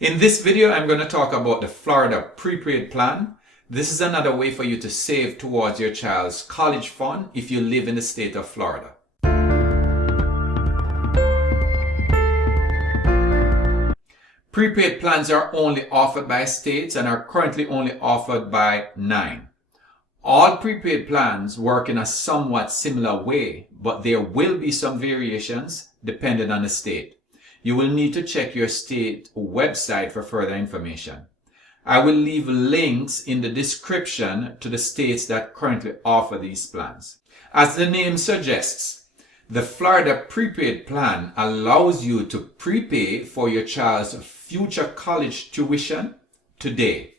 In this video, I'm going to talk about the Florida Prepaid Plan. This is another way for you to save towards your child's college fund if you live in the state of Florida. Prepaid plans are only offered by states and are currently only offered by 9. All prepaid plans work in a somewhat similar way, but there will be some variations depending on the state. You will need to check your state website for further information. I will leave links in the description to the states that currently offer these plans. As the name suggests, the Florida Prepaid Plan allows you to prepay for your child's future college tuition today.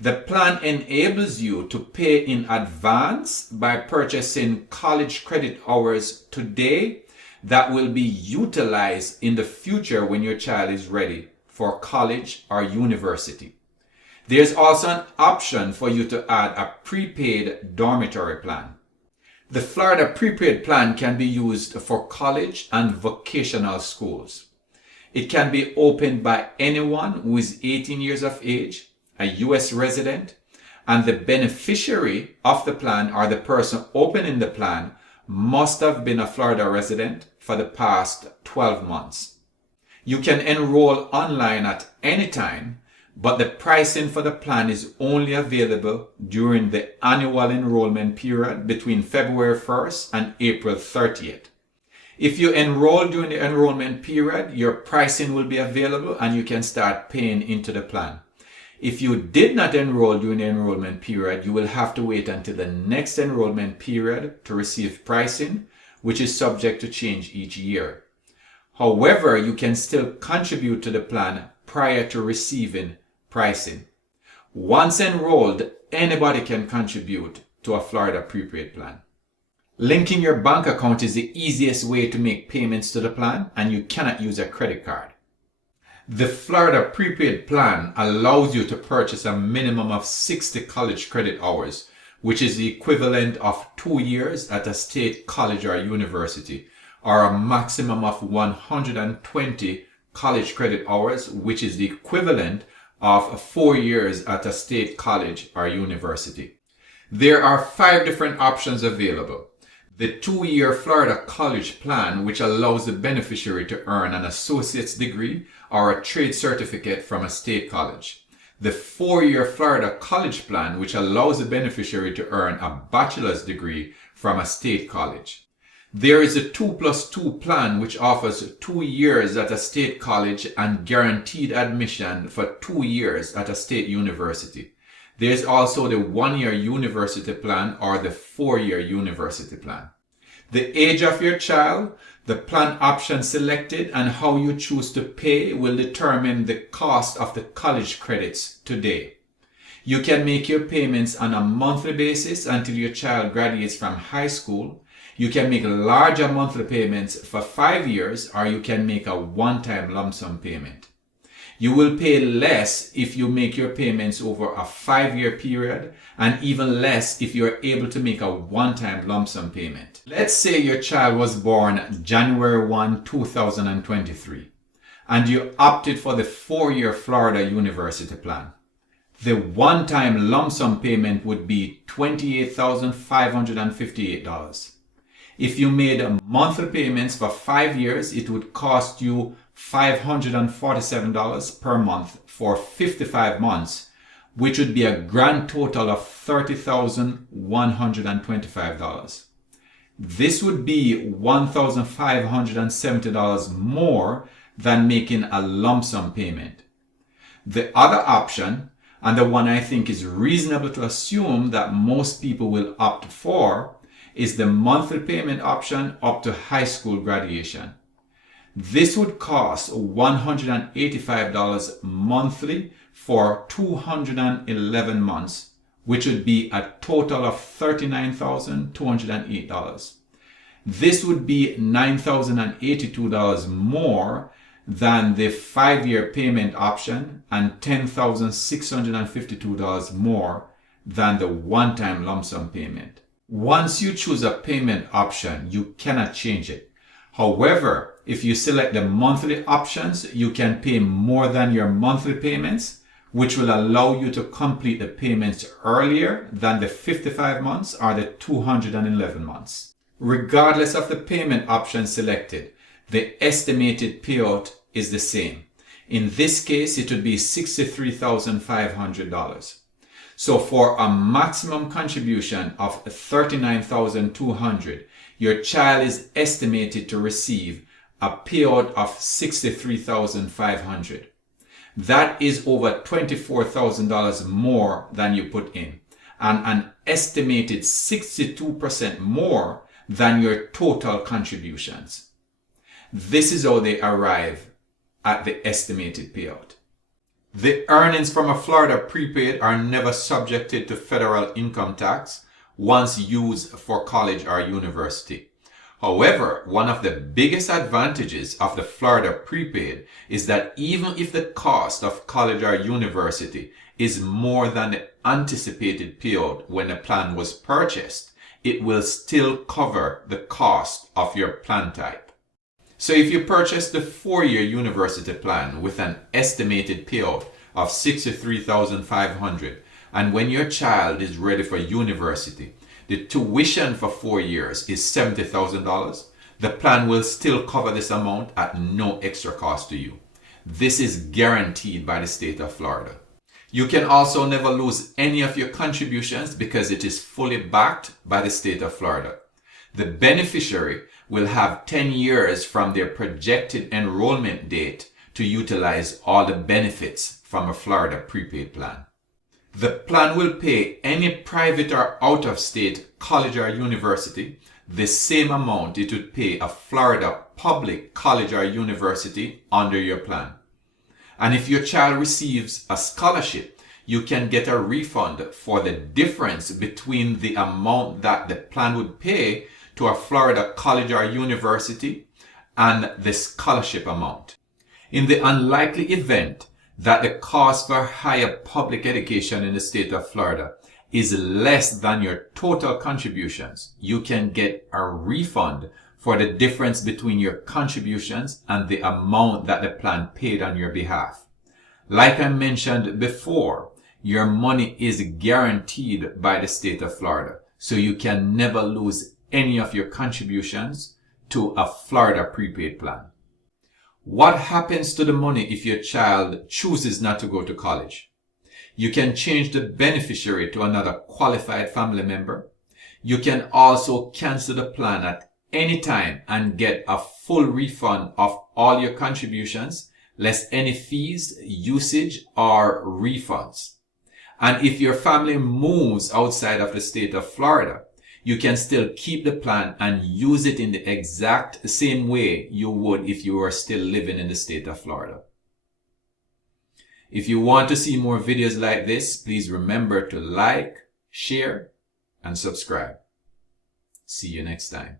The plan enables you to pay in advance by purchasing college credit hours today that will be utilized in the future when your child is ready for college or university. There's also an option for you to add a prepaid dormitory plan. The Florida Prepaid Plan can be used for college and vocational schools. It can be opened by anyone who is 18 years of age, a U.S. resident, and the beneficiary of the plan or the person opening the plan must have been a Florida resident for the past 12 months. You can enroll online at any time, but the pricing for the plan is only available during the annual enrollment period between February 1st and April 30th. If you enroll during the enrollment period, your pricing will be available and you can start paying into the plan. If you did not enroll during the enrollment period, you will have to wait until the next enrollment period to receive pricing, which is subject to change each year. However, you can still contribute to the plan prior to receiving pricing. Once enrolled, anybody can contribute to a Florida prepaid plan. Linking your bank account is the easiest way to make payments to the plan, and you cannot use a credit card. The Florida Prepaid Plan allows you to purchase a minimum of 60 college credit hours, which is the equivalent of 2 years at a state college or university, or a maximum of 120 college credit hours, which is the equivalent of 4 years at a state college or university. There are 5 different options available. The 2-year Florida College Plan, which allows the beneficiary to earn an associate's degree or a trade certificate from a state college. The 4-year Florida College Plan, which allows the beneficiary to earn a bachelor's degree from a state college. There is a 2+2 plan, which offers 2 years at a state college and guaranteed admission for 2 years at a state university. There's also the 1-year university plan or the 4-year university plan. The age of your child, the plan option selected, and how you choose to pay will determine the cost of the college credits today. You can make your payments on a monthly basis until your child graduates from high school. You can make larger monthly payments for 5 years, or you can make a one-time lump sum payment. You will pay less if you make your payments over a 5-year period, and even less if you're able to make a one-time lump sum payment. Let's say your child was born January 1, 2023, and you opted for the 4-year Florida University Plan. The one-time lump sum payment would be $28,558. If you made monthly payments for 5 years, it would cost you $547 per month for 55 months, which would be a grand total of $30,125. This would be $1,570 more than making a lump sum payment. The other option, and the one I think is reasonable to assume that most people will opt for, is the monthly payment option up to high school graduation. This would cost $185 monthly for 211 months, which would be a total of $39,208. This would be $9,082 more than the 5-year payment option and $10,652 more than the one-time lump sum payment. Once you choose a payment option, you cannot change it. However, if you select the monthly options, you can pay more than your monthly payments, which will allow you to complete the payments earlier than the 55 months or the 211 months. Regardless of the payment option selected, the estimated payout is the same. In this case, it would be $63,500. So for a maximum contribution of $39,200, your child is estimated to receive a payout of $63,500. That is over $24,000 more than you put in, and an estimated 62% more than your total contributions. This is how they arrive at the estimated payout. The earnings from a Florida prepaid are never subjected to federal income tax once used for college or university. However, one of the biggest advantages of the Florida prepaid is that even if the cost of college or university is more than the anticipated payout when the plan was purchased, it will still cover the cost of your plan type. So if you purchase the 4-year university plan with an estimated payout of $63,500, and when your child is ready for university, the tuition for 4 years is $70,000, the plan will still cover this amount at no extra cost to you. This is guaranteed by the state of Florida. You can also never lose any of your contributions because it is fully backed by the state of Florida. The beneficiary will have 10 years from their projected enrollment date to utilize all the benefits from a Florida prepaid plan. The plan will pay any private or out-of-state college or university the same amount it would pay a Florida public college or university under your plan. And if your child receives a scholarship, you can get a refund for the difference between the amount that the plan would pay to a Florida college or university and the scholarship amount. In the unlikely event that the cost for higher public education in the state of Florida is less than your total contributions, you can get a refund for the difference between your contributions and the amount that the plan paid on your behalf. Like I mentioned before, your money is guaranteed by the state of Florida, so you can never lose any of your contributions to a Florida prepaid plan. What happens to the money if your child chooses not to go to college? You can change the beneficiary to another qualified family member. You can also cancel the plan at any time and get a full refund of all your contributions, less any fees, usage, or refunds. And if your family moves outside of the state of Florida, you can still keep the plan and use it in the exact same way you would if you were still living in the state of Florida. If you want to see more videos like this, please remember to like, share, and subscribe. See you next time.